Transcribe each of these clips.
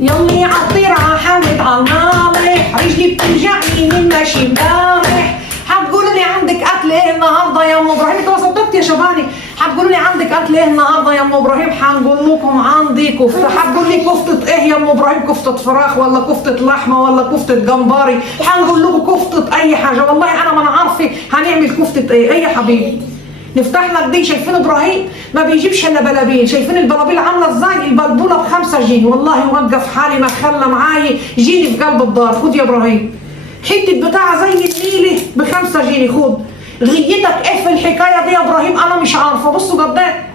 يلي عالطيرة حاولت عالناطح، رجلي بتوجعني من ماشي امبارح. حتقولوا لي عندك اكل ايه النهارده يا ام ابراهيم؟ انت صدقت يا شباني؟ حتقولوا لي عندك اكل ايه النهارده يا ام ابراهيم؟ حنقول لكم عندي كفته. حتقول لي كفته ايه يا ام ابراهيم؟ كفته فراخ ولا كفته لحمه ولا كفته جمبري؟ حنقول لكم كفته اي حاجه. والله انا ما انا عارفه هنعمل كفته ايه يا حبيبي. نفتح لك دي. شايفين ابراهيم ما بيجيبش الا بلابيل. شايفين البلابيل عامله ازاي؟ البلبوله ب5 جنيه. والله وقف حالي ما خلى معاي جيني في قلب الدار. خد يا ابراهيم حته بتاعه زي النيله ب5 جنيه. خد. غيتك ايه في الحكايه دي يا ابراهيم؟ انا مش عارفه. بصوا قد ايه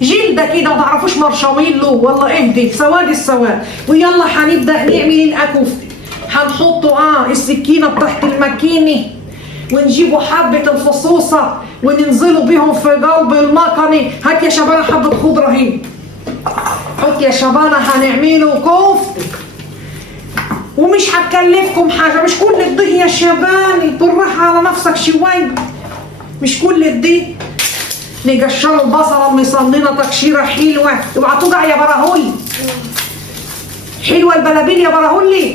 جلده كده ما تعرفوش مرشمين له والله. اهدي سواد السواد. ويلا هنبدا نعمل الاكفته. هنحطوا السكينه تحت الماكينه ونجيبوا حبه الفصوصه وننزلوا بيهم في قلب المكنه. هات يا شبانه حبه خضره اهي. حط يا شبانه هنعمله كفته ومش هتكلفكم حاجه. مش كل الدي يا شباني، بالراحه على نفسك شويه. مش كل الدي. نقشروا البصله المصننه تقشيره حلوه. اوعى توجع يا براهولي. حلوه البلابيل يا براهولي.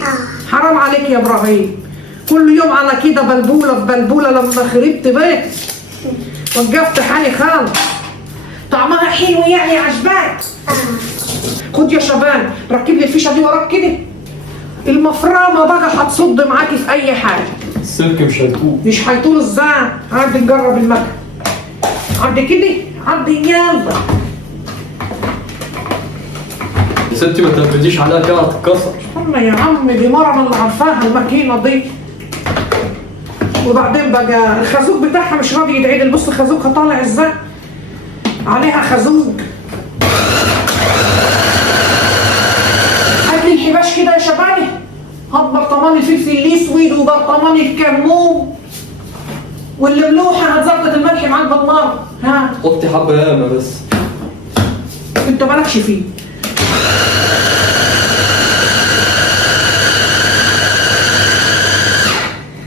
حرام عليك يا ابراهيم، كل يوم على كده بلبوله في بلبوله. لما خربت بيت وقفت حالي خالص. طعمها حلو يعني عجباك؟ خد يا شبان ركب لي الفيشه دي وراك كده. المفرمه بقى هتصد معاكي في اي حاجه. السلك مش هيطول. مش هيطول ازاي؟ عدي نجرب المكنه. عدي كده عدي يلا. يا ستي ما تنفذيش عليها كده هتتكسر. اما يا عم دي مره انا اللي عارفاها الماكينه دي. وبعدين بقى الخازوق بتاعها مش راضي يتعدل. بص خازوقها طالع ازاي؟ عليها خازوق. هات لي الحباش كده يا شباني. هات برطمان الفلفل الاسود وبرطمان الكمون والملوحه. هات زبده الملح معاك بالنار. ها حطي حبه ياما بس. انت مالكش فيه.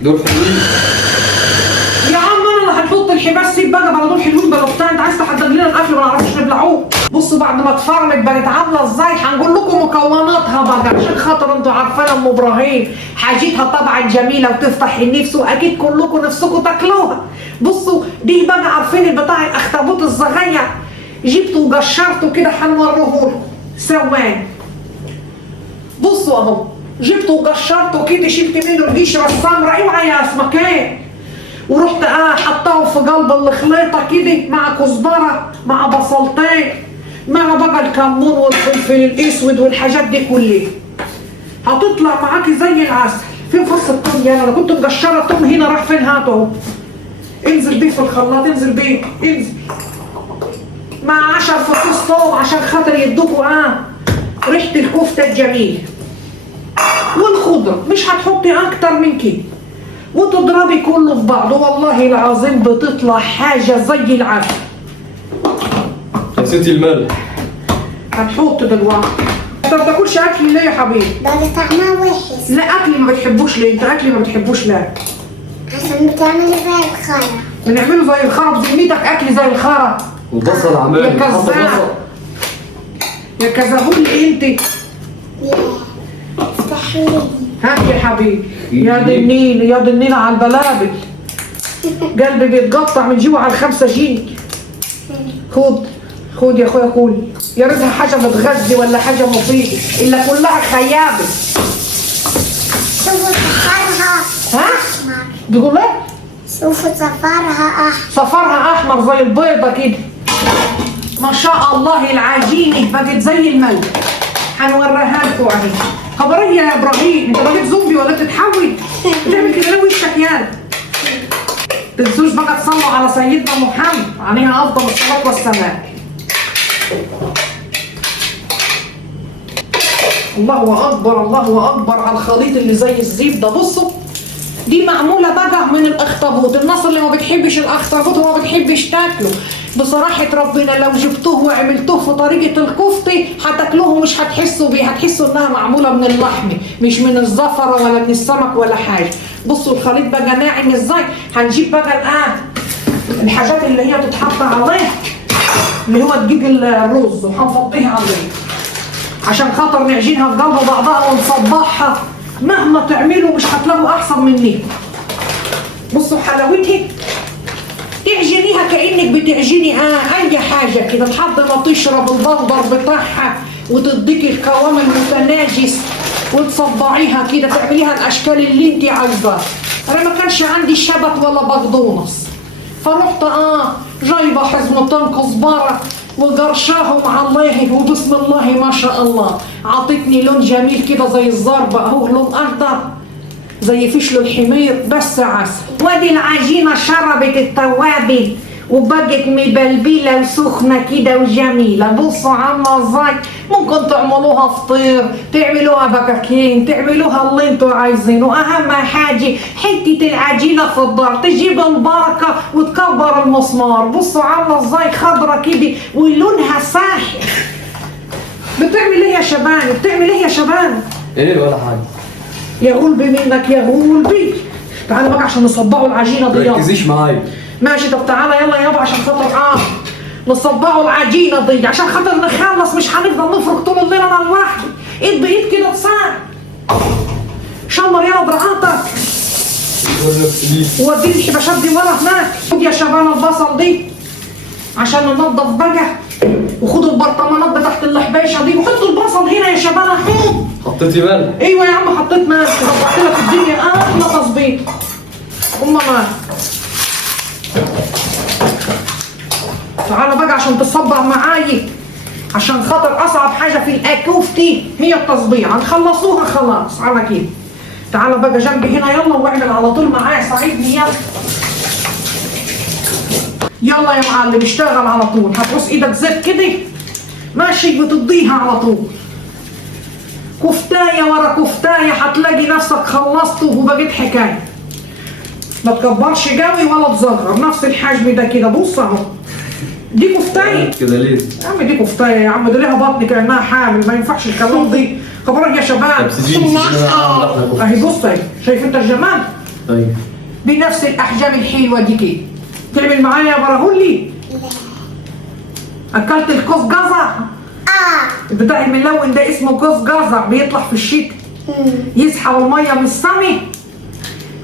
دول حلوين يا عم انا اللي هنحط الحباس. سيب بقى بلا دول حلوين بلا بتاع. انت عايز تحدد لنا الاكل ما نعرفش نبلعوه. بصوا بعد ما اتفرمت بقت عامله ازاي هنقول لكم مكوناتها بقى عشان خاطر انتوا عارفين ام ابراهيم حاجتها طبعا جميله وتفتح النفس واكيد كلكم نفسكم تاكلوها. بصوا دي بقى عارفين البتاع الاخطبوط الصغير جبته وقشرته كده هنوريهولكم ثواني. بصوا اهو جبته وقشرته كده. شلت منه القشره السمراء. اوعى يا اسمكان. ورحت حطاه في قلب الخليطه كده مع كزبره مع بصلتين مع بقى الكمون والفلفل الاسود والحاجات دي كلها. هتطلع معاكي زي العسل. فين فص الثوم يا انا كنت مقشره الثوم هنا راح فين؟ هاته اهو. انزل بيه في الخلاط. انزل بيه انزل مع 10 فصوص ثوم عشان خاطر يدوكوا ريحه الكفته الجميله. والخضره مش هتحطي اكتر من كده وتضربي كله في بعضه. والله العظيم بتطلع حاجه زي العسل. يا ستي الملح هنحط دلوقتي. انت ما بتاكلش اكل ليه يا حبيبي؟ ده طعمها وحش. لا اكلي ما بتحبوش ليه؟ انت اكلي ما بتحبوش ليه؟ عشان بتعمل زي الخرا. بنعمله زي الخرا. بذمتك اكلي زي الخرا؟ والبصل عمال يا كذاب يا كذابول انت. افتحي. هات يا حبيبي. يا دي النيل يا دي النيل على البلابل. قلبي بيتقطع من جوا على ال5 جنيه. خد خد يا اخويا كل. يا ريتها حاجه بتغذي ولا حاجه مفيده الا كلها خيابه. شوفوا صفارها. ها؟ بتقول ايه؟ شوفوا صفارها احمر. صفارها احمر زي البيضه كده. ما شاء الله العجينه بقت زي الملح. هنوريها لكم اهي. خبريه يا ابراهيم انت بقيت زومبي ولا بتتحول؟ بتعمل كده ليه وشك يالا؟ تنسوش بقى تصلوا على سيدنا محمد عليها افضل الصلاه والسلام. الله اكبر الله اكبر على الخليط اللي زي الزبده. بصوا دي معموله بقى من الاخطبوط. الناس اللي ما بتحبش الاخطبوط وما بتحبش تاكله بصراحه ربنا لو جبتوه وعملتوه في طريقه الكفته هتاكلوه مش هتحسوا بيه. هتحسوا انها معموله من اللحم مش من الزفره ولا من السمك ولا حاجه. بصوا الخليط بقى ناعم ازاي. هنجيب بقى الحاجات اللي هي تتحط عليه اللي هو دقيق الرز وهنفضيها عليه. عشان خاطر نعجنها في قلب بعضها ونصبحها. مهما تعملوا مش هتلاقوا احسن مني. بصوا حلاوتها، تعجنيها كأنك بتعجني اي حاجة كده لحد ما تشرب البودر بتاعها وتديكي القوام المتناجس وتصبعيها كده تعمليها الاشكال اللي انت عايزاها. انا ما كانش عندي شبت ولا بقدونس، فرحت جايبه حزمتين كزبره وقرشاهم على الله وبسم الله ما شاء الله، عطتني لون جميل كده زي الزربة اهو، لون اخضر زي فشل الحمير بس عسل. وادي العجينه شربت التوابل وبقت مبلبله وسخنه كده وجميله. بصوا عامله ازاي، ممكن تعملوها فطير، تعملوها بكاكين، تعملوها اللي انتوا عايزينه. اهم حاجه حته العجينه في الدار تجيب البركه وتكبر المسمار. بصوا عامله ازاي خضره كده ولونها ساحر. بتعمل ايه يا شبان؟ بتعمل ايه يا شبان؟ ايه ولا حاجه. يا غلبي منك يا غلبي. تعالى بقى عشان نصبعوا العجينه دي. ركزيش معايا. ماشي طب تعالى يلا يابا عشان خاطر نصبعوا العجينه دي عشان خاطر نخلص، مش هنفضل نفرك طول الليل انا لوحدي. ايد بايد كده تساعد. شمر يلا دراعاتك وودي لي الحباشات دي ورا هناك. خد يا شباب البصل دي عشان ننضف بقى، وخدوا البرطمانات بتاعت الحباشه دي وحطوا البصل هنا يا شباب. حطيتي ملح؟ ايوه يا عم حطيت ملح، ظبطت لك الدنيا احلى تظبيط. ملح. تعالى بقى عشان تصبع معايا، عشان خاطر اصعب حاجه في الكفتة هي التصبيع. هنخلصوها خلاص على كده. تعالى بقى جنبي هنا يلا واعمل على طول معايا، ساعدني يلا. يلا يا معلم اشتغل على طول. هتبص ايدك زيت كده ماشي وتضيها على طول، كفتايه ورا كفتايه هتلاقي نفسك خلصته وبقيت حكايه. ما تكبرش قوي ولا تصغر، نفس الحجم ده كده. بص اهو دي كفتايه كده ليه؟ يا عم دي كفتايه يا عم، دي ليها بطن كانها حامل، ما ينفعش الكلام دي. خبرك يا شباب. اهي بص اهي، شايف انت الجمال؟ طيب بنفس الاحجام الحلوه دي كده. تعمل معايا يا براهولي؟ اكلت الكوز جزر؟ البتاع الملون ده اسمه كوز جزر، بيطلع في الشتاء يسحب الميه من السما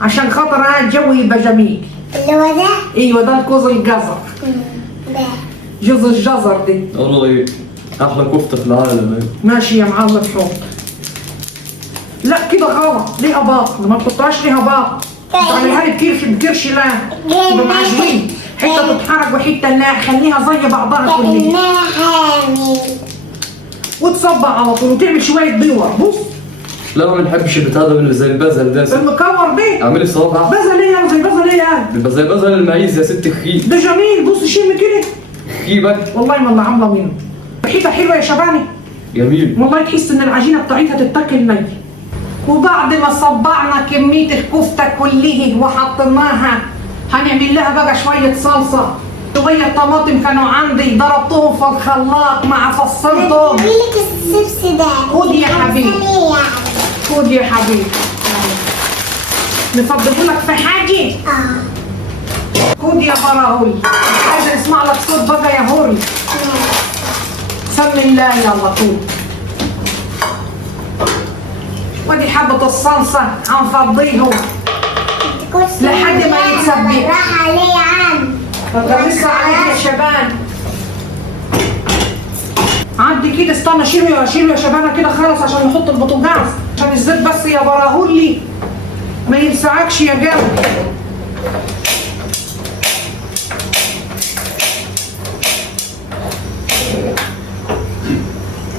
عشان خاطر الجو يبقى جميل. اللي هو ده؟ ايوه ده الكوز الجزر. ده جوز الجزر دي والله ايه احلى كفته في العالم. ماشي يا معلم حط. لا كده غلط، ليها باق، ما تحطهاش ليها باق. تعملها لي بكرش لا يبقى معجون، حته تتحرك وحته لا، خليها زي بعضها كلها. كأنها حامل. وتصبع على طول وتعمل شويه بيور. بص لا ما بنحبش البتاع ده اللي زي البزل ده. المكور ده اعملي صوابع. بزل ايه يا زي بزل ايه يعني؟ بيبقى زي بزل المعيز يا ست خيب. ده جميل. بص شم كده خيبك والله ما اللي عامله منه ريحتها حلوه يا شباني. جميل والله تحس ان العجينه بتاعتها تتاكل ني. وبعد ما صبعنا كميه الكفته كلها وحطيناها هنعمل لها بقى شويه صلصه، شويه طماطم كانوا عندي ضربتهم في الخلاط مع فصلتهم. لك السبس ده. خد يا حبيبي خد يا حبيبي. نفضله لك في حاجه؟ خد يا براهولي. عايزه اسمع لك صوت بقى يا هوري. سمي الله يلا طول. ودي حبة الصلصة هنفضيهم لحد ما يتسبك. راح عليه عم. لسه عليك يا شبان. عندي كده استنى شيله يا شبانة كده خلاص عشان نحط البوتاجاز عشان الزيت بس يا براهولي ما يلسعكش يا جامد.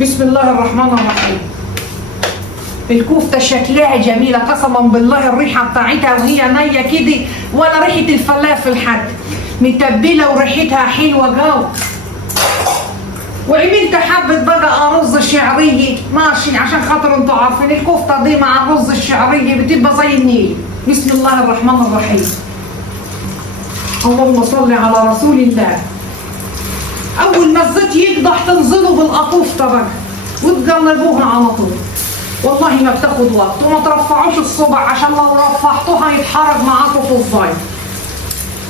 بسم الله الرحمن الرحيم. الكفتة شكلها جميلة قسما بالله، الريحة بتاعتها وهي نية كده ولا ريحة الفلافل حتى، متبلة وريحتها حلوة جو. وعملت حبة بقى رز شعرية ماشي عشان خاطر انتوا عارفين الكفتة دي مع الرز الشعرية بتبقى زي النيل. بسم الله الرحمن الرحيم. اللهم صل على رسول الله. أول ما الزيت يقدح تنزلوا بالقطوفة بقى وتقلبوها على طول. والله ما بتاخد وقت، وما ترفعوش الصبع عشان لو رفعتوها يتحرق معاكم في الزيت.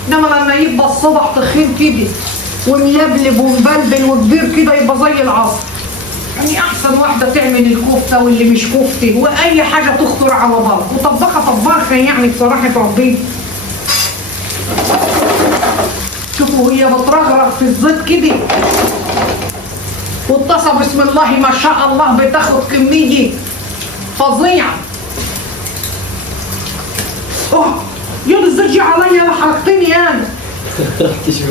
انما لما يبقى الصبع تخين كده وملبلب ومبلبل وكبير كده يبقى زي العصر. يعني احسن واحده تعمل الكفته واللي مش كفته واي حاجه تخطر على بالك، وطبخها طباخه يعني بصراحه ربنا. شوفوا هي بترغرغ في الزيت كده، والطاسه بسم الله ما شاء الله بتاخد كميه فظيعه. اوه يلا الزيت جه عليا حرقتني انا.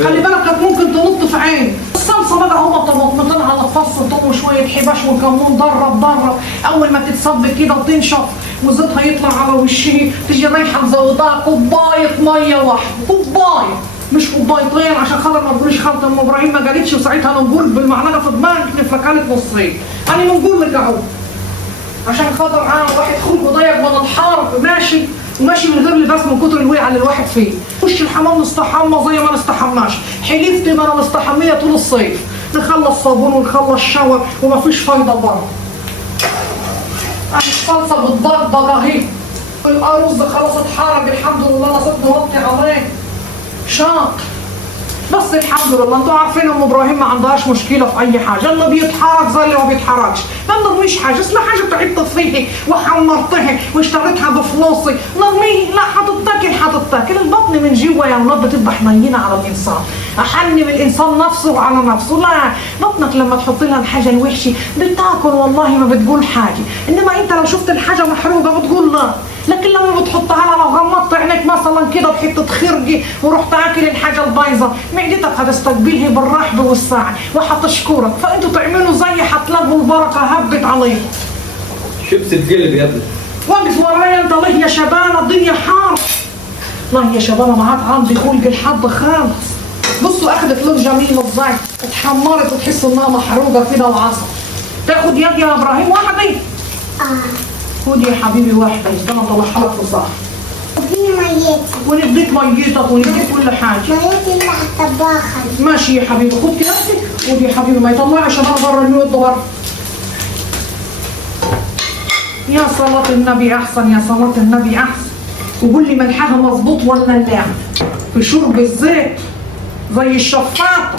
خلي بالك كانت ممكن تنط في عيني. الصلصه بقى هما طماطمتين على فص ثوم وشويه حباش وكمون، درب اول ما تتصب كده وتنشف وزيتها يطلع على وشها، تيجي رايحه مزودها كوبايه ميه واحده، كوبايه مش كوبايتين، عشان خاطر ما تقوليش خالتي ام ابراهيم ما قالتش وساعتها انا نقول بالمعلقه في دماغك نفلكلت نصين. انا نقول رجعوا عشان خاطر واحد خلقه ضيق ولا الحار ماشي وماشي من غير لباس من كتر الوقعه اللي الواحد فيه. خش الحمام نستحمى زي ما نستحماش، حلفت ما انا مستحميه طول الصيف، نخلص صابون ونخلص شاور ومفيش فايده بره. الصلصه بتضغضغ اهي، الارز خلاص اتحرق الحمد لله، انا صرت نوطي عليه شاط. بس الحمد لله انتوا عارفين ام ابراهيم ما عندهاش مشكله في اي حاجه، اللي بيتحرك زي اللي ما بيتحركش، ما نضميش حاجه، اسمها حاجه تعبت فيها وحمرتها واشتريتها بفلوسي، نضميه لا هتتاكل البطن من جوا يا ولاد بتبقى حنينه على الانسان، احن من الانسان نفسه على نفسه، لا بطنك لما تحط لها الحاجه الوحشه بتاكل والله ما بتقول حاجه، انما انت لو شفت الحاجه محروقه بتقول لا، لكن لما بتحطها لها لو غمضت عينيك مثلا كده بحته خرجي ورحت اكل الحاجه البايظه، معدتك هتستقبلها بالرحب والسعه وهتشكرك، فانتوا تعملوا زي هتلاقوا البركه هبت عليكم. شبس تقلب يا ابني. واقف ورايا انت ليه يا شبانه؟ الدنيا حار. والله يا شبانه ما عاد عندي خلق الحد خالص. بصوا اخذت لون جميل ازاي، اتحمرت وتحسوا انها محروقه كده العصا. تاخد يد يا ابراهيم واحده؟ خد يا حبيبي واحده، انا طلعها لك في الظهر. اديني ميتي. ونديك ميتك ونديك كل حاجه. ميتي اللي هتطبخها. ماشي يا حبيبي، خد كنفسك. خد يا حبيبي ما يطلعش يا شباب بره اليود بره. يا صلاة النبي أحسن، يا صلاة النبي أحسن. وقول لي ملحها مظبوط ولا لا؟ في شرب الزيت زي الشفاطة.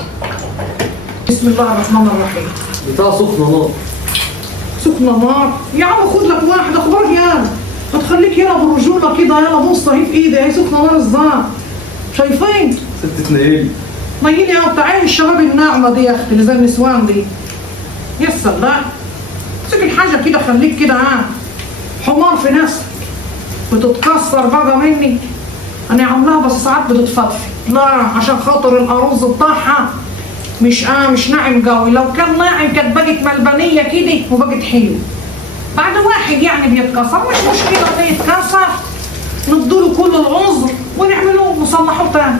بسم الله الرحمن الرحيم. بتاع سخنة نار. سخنة نار؟ يا عم خد لك واحد، أخبارك يالا. ما تخليك يالا بالرجولة كده، يالا بص اهي في إيدي، اهي سخنة نار ازاي؟ شايفين؟ ست تنيلي. نيلي يا بتاعين الشباب الناعمة دي يا أختي اللي زي النسوان دي. يا سلام. امسك الحاجة كده خليك كده حمار في نفسك. بتتكسر بقى مني. أنا عاملاها بس ساعات بتتفتفي. لا عشان خاطر الأرز بتاعها مش ناعم قوي، لو كان ناعم كانت بقت ملبنية كده وبقت حلوة. بعد واحد يعني بيتكسر مش مشكلة بيتكسر، ندوله كل العذر ونعمله نصلحه تاني.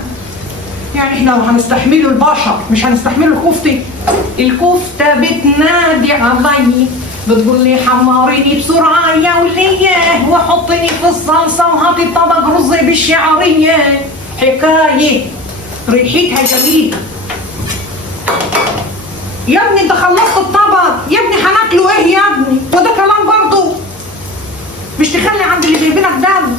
يعني احنا لو هنستحمله البشر مش هنستحمله الكفتة. الكفتة بتنادي علي بتقول لي حمريني بسرعة يا ولية وحطني في الصلصة وهاتي طبق رز بالشعرية. حكاية ريحتها جميلة. يا ابني انت خلصت الطبق، يا ابني هناكله ايه يا ابني؟ وده كلام برضه؟ مش تخلي عند اللي جايبينك دم.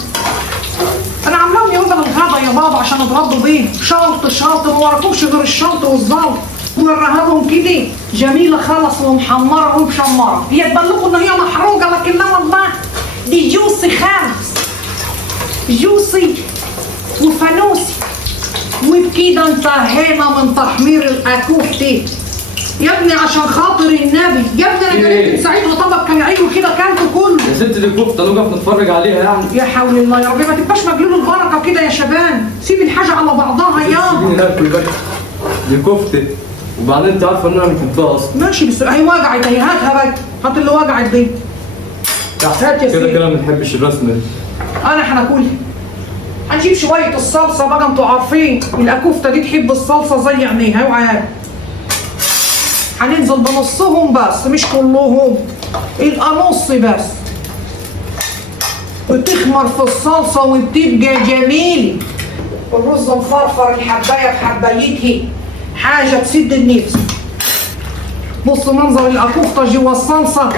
انا عاملاهم يوم الغدا يا بابا عشان اتغدوا بيه، شلط ما وراكمش غير الشلط والزلط. وراها لهم كده جميله خالص ومحمره ومشمره، هي تبان لكم ان هي محروقه لكن لا والله دي جوسي خالص، جوسي وفانوسي. وبكده انتهينا من تحمير الاكوفتي. يا ابني عشان خاطر النبي، يا ابني انا جريت ساعتها طبق كان عيله كده كلته كله. يا ست دي الكفتة نقف نتفرج عليها يعني. يا حول الله يا ربي ما تبقاش مجلول البركه كده يا شبان، سيب الحاجه على بعضها يا سيبيني ناكل بقى. دي كفتة وبعدين انت عارفة ان انا مش بحبها اصلا. ماشي بس هي وجعت اهي، هاتها بقى، هات اللي وجعت دي. هات يا سيدي. كده ما بنحبش الرسم ده. انا هناكلها. هنجيب شويه الصلصه بقى، انتوا عارفين الاكوفته دي تحب الصلصه زي عينيها اوعى. هننزل بنصهم بس مش كلهم، القنص بس. بتخمر في الصلصه وبتبقى جميل. الرز مفرفر الحبايه بحبايتها، حاجه تسد النفس. بصوا منظر الاكوفته جوا الصلصه.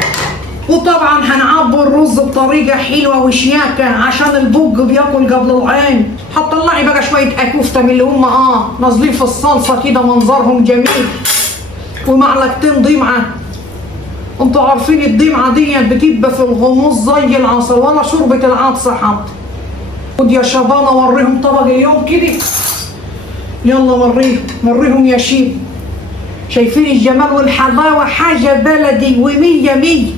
وطبعا هنعبوا الرز بطريقه حلوه وشياكه عشان البوج بياكل قبل العين. هتطلعي بقى شويه اكوفته من اللي هم نازلين في الصلصه كده منظرهم جميل، ومعلقتين ضمعه انتوا عارفين الدمعة دي بتبقى في الغموس زي العسل ولا شوربة العدس حد. خد يا شبانة وريهم طبق اليوم كده. يلا وريهم يا شيب. شايفين الجمال والحلاوة، حاجة بلدي ومية مية.